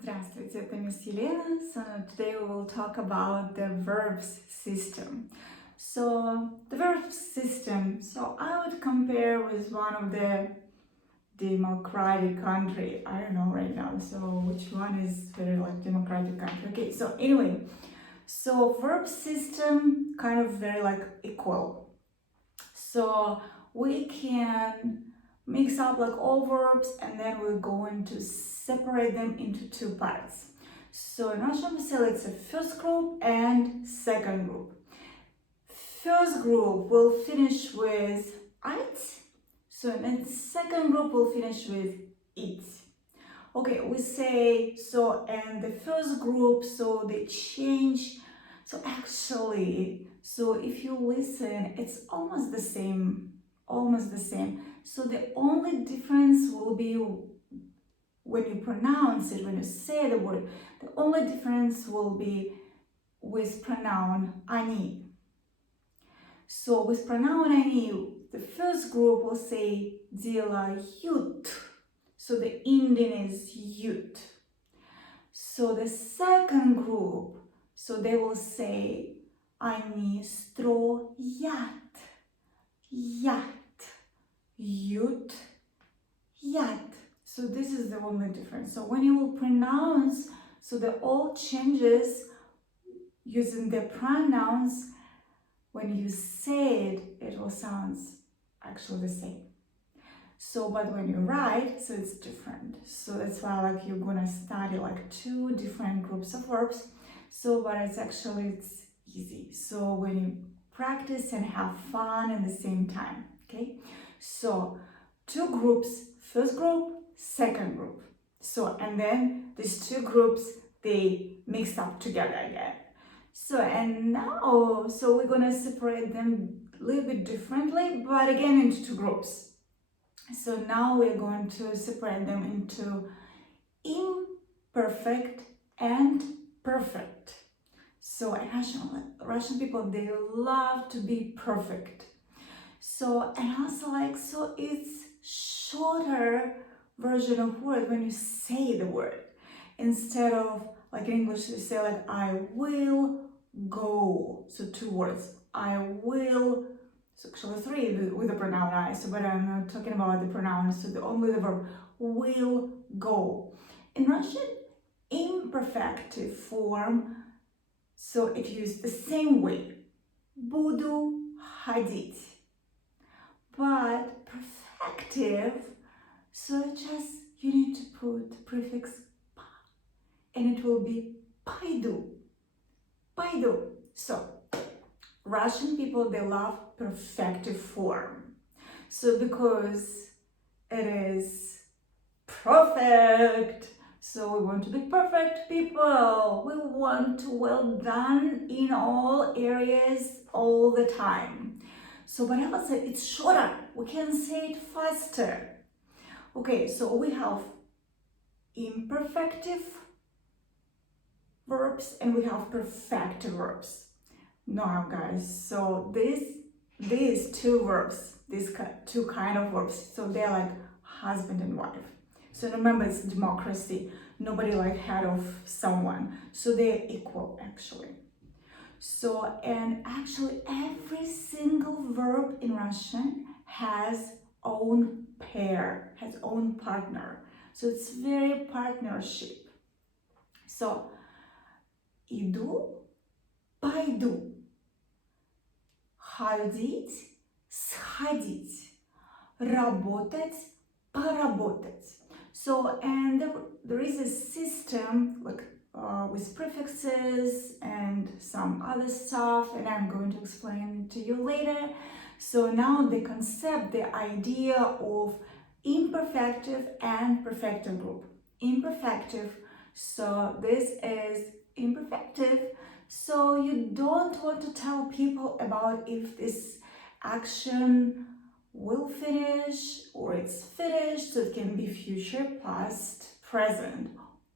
Здравствуйте, это Ms.Elena. So today we will talk about the verbs system. So the verbs system, so I would compare with one of the democratic country. I don't know right now, so which one is very like democratic country. Okay, so anyway, so verb system kind of very like equal. So we can mix up like all verbs and then we're going to separate them into two parts. So in Russian we say it's a first group and second group. First group will finish with it, so then second group will finish with it. Okay, we say so, and the first group, so they change. So actually, so if you listen, it's almost the same, So the only difference will be when you pronounce it, when you say the word, the only difference will be with pronoun они. So with pronoun они, the first group will say делают. So the ending is ют. So the second group, so they will say они строят. Ят. Ют. Ят. So this is the only difference. So when you will pronounce, so the all changes using the pronouns, when you say it, it will sound actually the same. So, but when you write, so it's different. So that's why like you're gonna study like two different groups of verbs. So, but it's easy. So when you practice and have fun at the same time, okay? So two groups, first group, second group. So, and then these two groups, they mix up together again. So, and now, so we're gonna separate them a little bit differently, but again into two groups. So now we're going to separate them into imperfect and perfect. So Russian people, they love to be perfect. So, and also like, so it's shorter version of word when you say the word. Instead of, like in English, you say like, I will go. So two words, I will. So actually three with the pronoun I, so but I'm not talking about the pronoun, so only the verb will go. In Russian, imperfective form, so it used the same way. Буду ходить. But perfective, so just you need to put prefix pa, and it will be пойду. Пойду. So Russian people, they love perfective form. So because it is perfect, so we want to be perfect people. We want to well done in all areas all the time. So but I would say it's shorter. We can say it faster. Okay, so we have imperfective verbs and we have perfective verbs. Now guys, so these two verbs, these two kind of verbs, so they're like husband and wife. So remember, it's democracy. Nobody like head of someone. So they're equal actually. So, and actually every single verb in Russian has own pair, has own partner. So it's very partnership. So, иду, пойду. Ходить, сходить. Работать, поработать. So, and there is a system like with prefixes and some other stuff, and I'm going to explain to you later. So now the concept, the idea of imperfective and perfective group. Imperfective, so this is imperfective. So you don't want to tell people about if this action will finish or it's finished. So it can be future, past, present,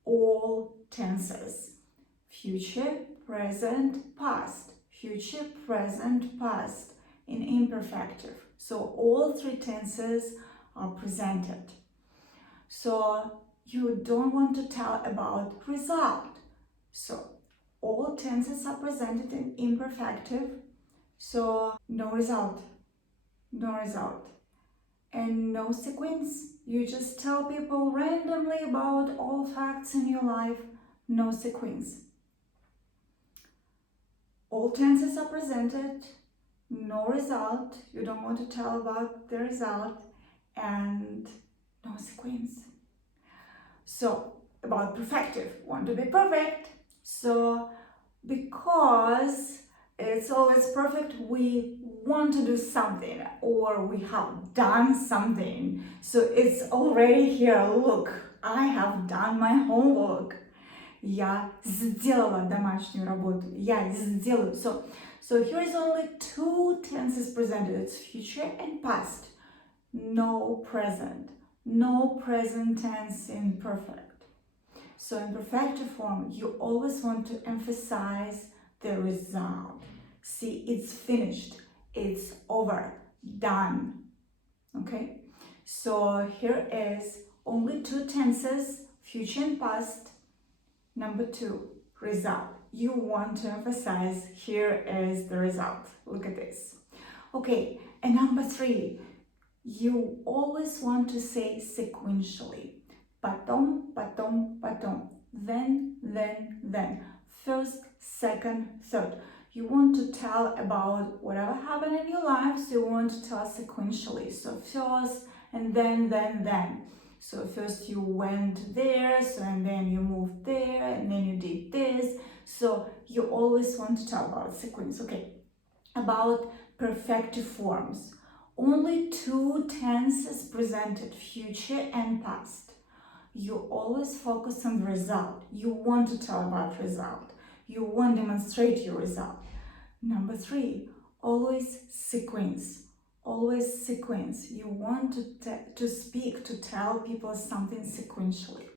all tenses. Future, present, past. Future, present, past in imperfective. So all three tenses are presented. So you don't want to tell about result. So all tenses are presented in imperfective. So no result, no result, and no sequence. You just tell people randomly about all facts in your life, no sequence. All tenses are presented, no result. You don't want to tell about the result, and no sequence. So about perfective, want to be perfect. So because it's always perfect, we want to do something or we have done something. So it's already here. Look, I have done my homework. Я сделала домашнюю работу. Я сделаю. So here is only two tenses presented. It's future and past. No present. No present tense in perfect. So in perfective form, you always want to emphasize the result. See, it's finished. It's over. Done. Okay? So here is only two tenses, future and past. Number two, result. You want to emphasize here is the result. Look at this. Okay, and number three, you always want to say sequentially. Потом, потом, потом. Then, then. First, second, third. You want to tell about whatever happened in your life, so you want to tell sequentially. So first, and then. So first you went there, so and then you moved there, and then you did this. So you always want to tell about sequence. Okay, about perfective forms. Only two tenses presented, future and past. You always focus on the result. You want to tell about result. You want to demonstrate your result. Number three, always sequence. Always sequence. You want to speak, to tell people something sequentially.